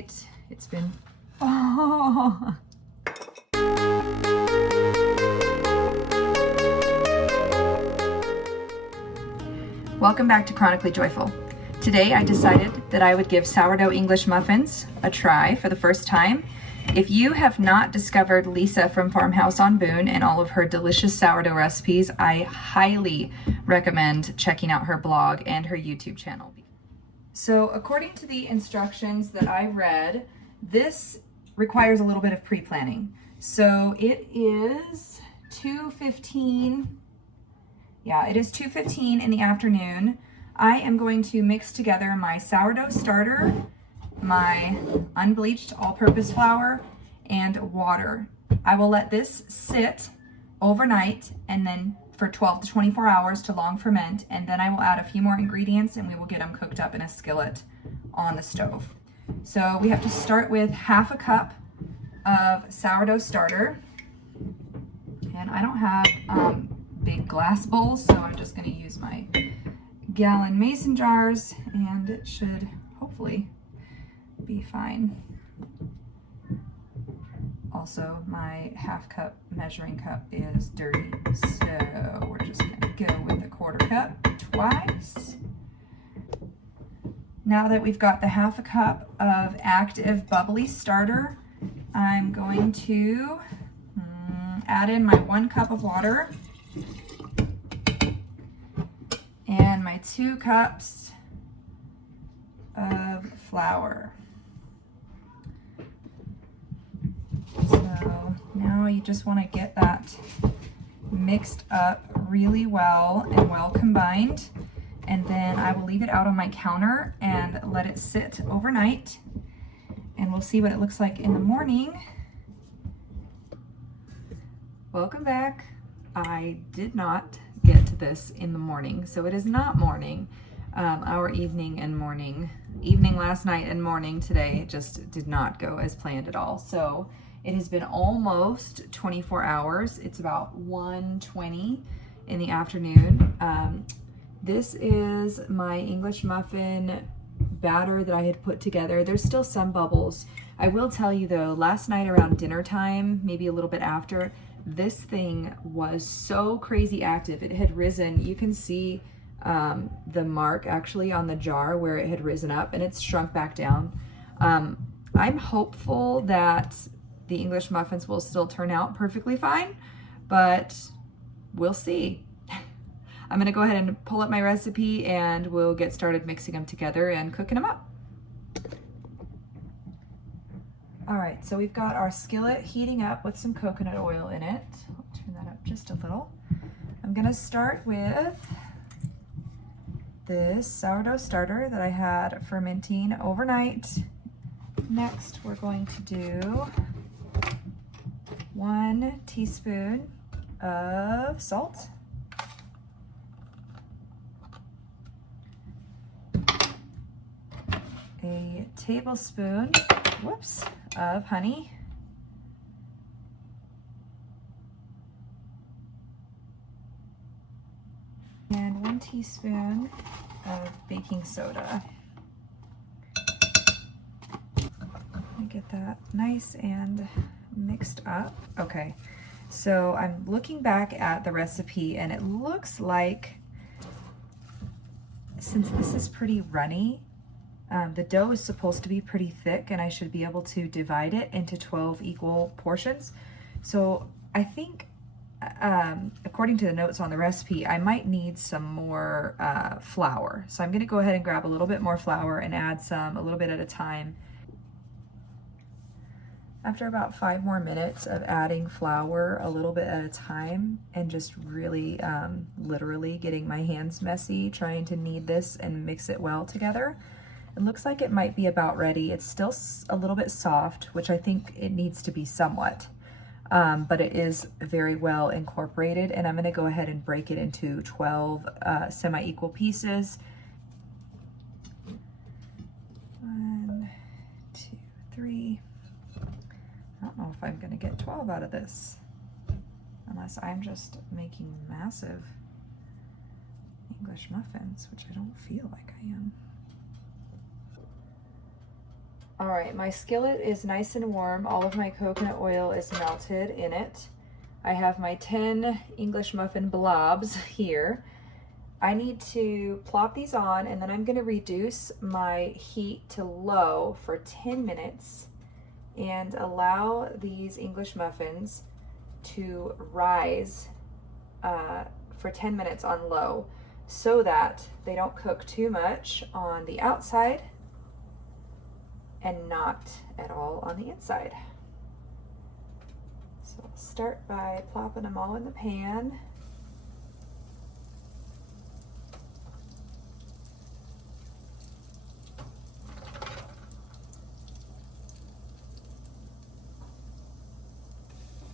right. It's been, oh. Welcome back to Chronically Joyful. Today I decided that I would give sourdough English muffins a try for the first time. If you have not discovered Lisa from Farmhouse on Boone and all of her delicious sourdough recipes, I highly recommend checking out her blog and her YouTube channel. So according to the instructions that I read, this requires a little bit of pre-planning. So it is 2:15. Yeah, it is 2:15 in the afternoon. I am going to mix together my sourdough starter, my unbleached all-purpose flour, and water. I will let this sit overnight and then for 12 to 24 hours to long ferment, and then I will add a few more ingredients and we will get them cooked up in a skillet on the stove. So we have to start with half a cup of sourdough starter, and I don't have big glass bowls, so I'm just going to use my gallon mason jars, and it should hopefully be fine. Also, my half cup measuring cup is dirty, so we're just going to go with a quarter cup twice. Now that we've got the half a cup of active bubbly starter, I'm going to add in my 1 cup of water and my 2 cups of flour. So now you just want to get that mixed up really well and well combined, and then I will leave it out on my counter and let it sit overnight, and we'll see what it looks like in the morning. Welcome back. I did not get to this in the morning, so it is not morning. Our evening last night and morning today just did not go as planned at all. So it has been almost 24 hours. It's about 1:20 in the afternoon. This is my English muffin batter that I had put together. There's still some bubbles. I will tell you though, last night around dinner time, maybe a little bit after, this thing was so crazy active. It had risen. You can see the mark actually on the jar where it had risen up, and it's shrunk back down. I'm hopeful that the English muffins will still turn out perfectly fine, but we'll see. I'm gonna go ahead and pull up my recipe and we'll get started mixing them together and cooking them up. All right, so we've got our skillet heating up with some coconut oil in it. I'll turn that up just a little. I'm gonna start with this sourdough starter that I had fermenting overnight. Next, we're going to do 1 teaspoon of salt, a tablespoon, of honey, and 1 teaspoon of baking soda. Let me get that nice and mixed up. Okay, so I'm looking back at the recipe and it looks like, since this is pretty runny, the dough is supposed to be pretty thick and I should be able to divide it into 12 equal portions. So I think, according to the notes on the recipe, I might need some more flour. So I'm gonna go ahead and grab a little bit more flour and add some a little bit at a time. After about 5 more minutes of adding flour a little bit at a time and just really literally getting my hands messy trying to knead this and mix it well together, it looks like it might be about ready. It's still a little bit soft, which I think it needs to be somewhat, but it is very well incorporated, and I'm gonna go ahead and break it into 12 semi-equal pieces. 1, 2, 3. I don't know if I'm gonna get 12 out of this, unless I'm just making massive English muffins, which I don't feel like I am. All right, my skillet is nice and warm. All of my coconut oil is melted in it. I have my 10 English muffin blobs here. I need to plop these on, and then I'm gonna reduce my heat to low for 10 minutes and allow these English muffins to rise for 10 minutes on low so that they don't cook too much on the outside and not at all on the inside. So I'll start by plopping them all in the pan.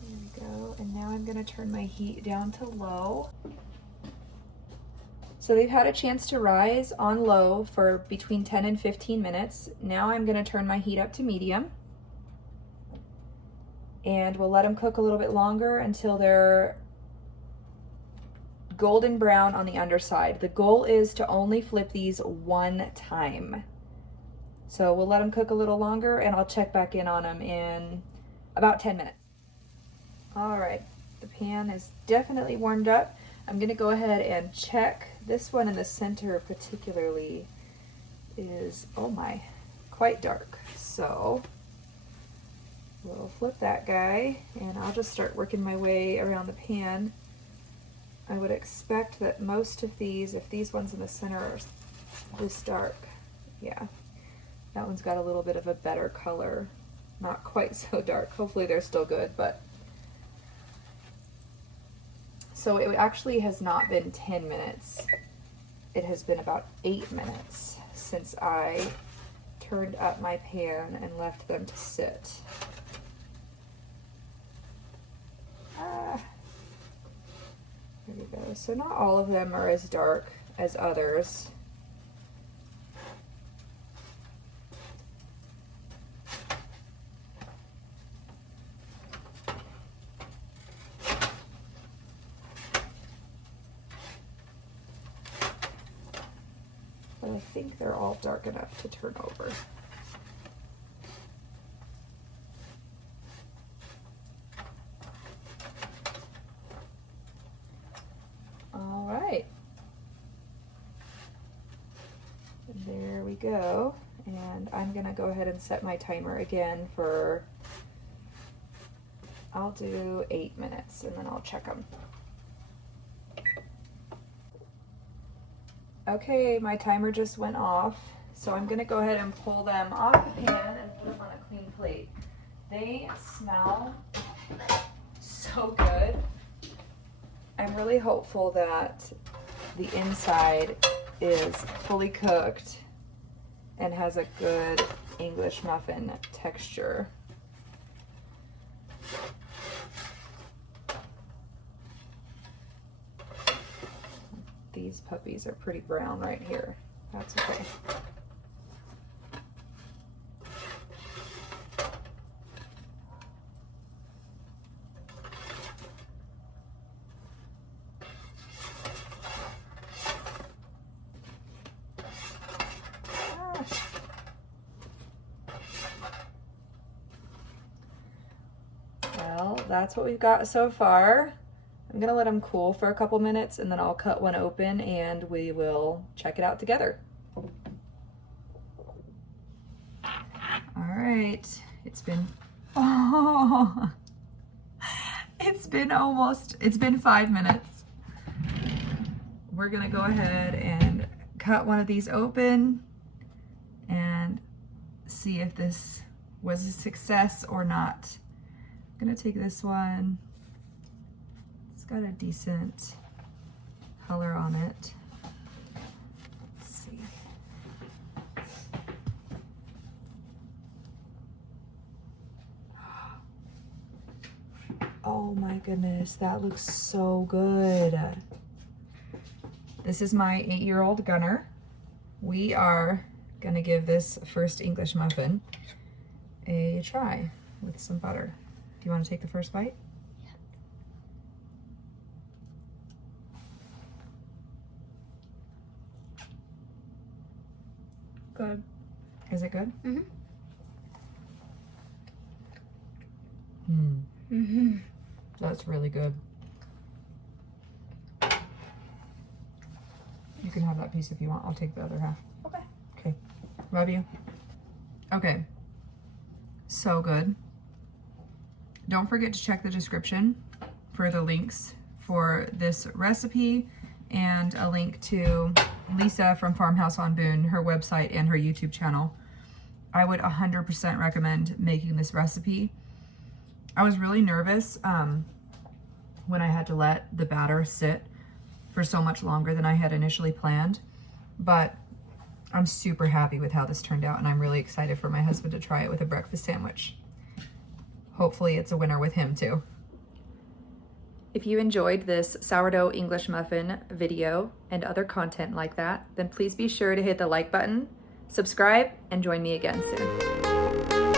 There we go, and now I'm gonna turn my heat down to low. So they've had a chance to rise on low for between 10 and 15 minutes. Now I'm gonna turn my heat up to medium. And we'll let them cook a little bit longer until they're golden brown on the underside. The goal is to only flip these one time. So we'll let them cook a little longer and I'll check back in on them in about 10 minutes. All right, the pan is definitely warmed up. I'm gonna go ahead and check. This one in the center particularly is, oh my, quite dark. So we'll flip that guy and I'll just start working my way around the pan. I would expect that most of these, if these ones in the center are this dark, yeah, that one's got a little bit of a better color. Not quite so dark. Hopefully they're still good, but so it actually has not been 10 minutes. It has been about 8 minutes since I turned up my pan and left them to sit. There we go. So not all of them are as dark as others. But I think they're all dark enough to turn over. All right. And there we go. And I'm gonna go ahead and set my timer again for, I'll do 8 minutes and then I'll check them. Okay, my timer just went off, so I'm gonna go ahead and pull them off the pan and put them on a clean plate. They smell so good. I'm really hopeful that the inside is fully cooked and has a good English muffin texture. These puppies are pretty brown right here. That's okay. Well, that's what we've got so far. I'm gonna let them cool for a couple minutes and then I'll cut one open and we will check it out together. All right, it's been 5 minutes. We're gonna go ahead and cut one of these open and see if this was a success or not. I'm gonna take this one. It's got a decent color on it. Let's see. Oh my goodness, that looks so good. This is my 8-year-old Gunner. We are gonna give this first English muffin a try with some butter. Do you want to take the first bite? Good. Is it good? Mm-hmm. Mm-hmm. That's really good. You can have that piece if you want. I'll take the other half. Okay. Okay. Love you. Okay. So good. Don't forget to check the description for the links for this recipe and a link to Lisa from Farmhouse on Boone, her website and her YouTube channel. I would 100% recommend making this recipe. I was really nervous when I had to let the batter sit for so much longer than I had initially planned, but I'm super happy with how this turned out, and I'm really excited for my husband to try it with a breakfast sandwich. Hopefully it's a winner with him too. If you enjoyed this sourdough English muffin video and other content like that, then please be sure to hit the like button, subscribe, and join me again soon.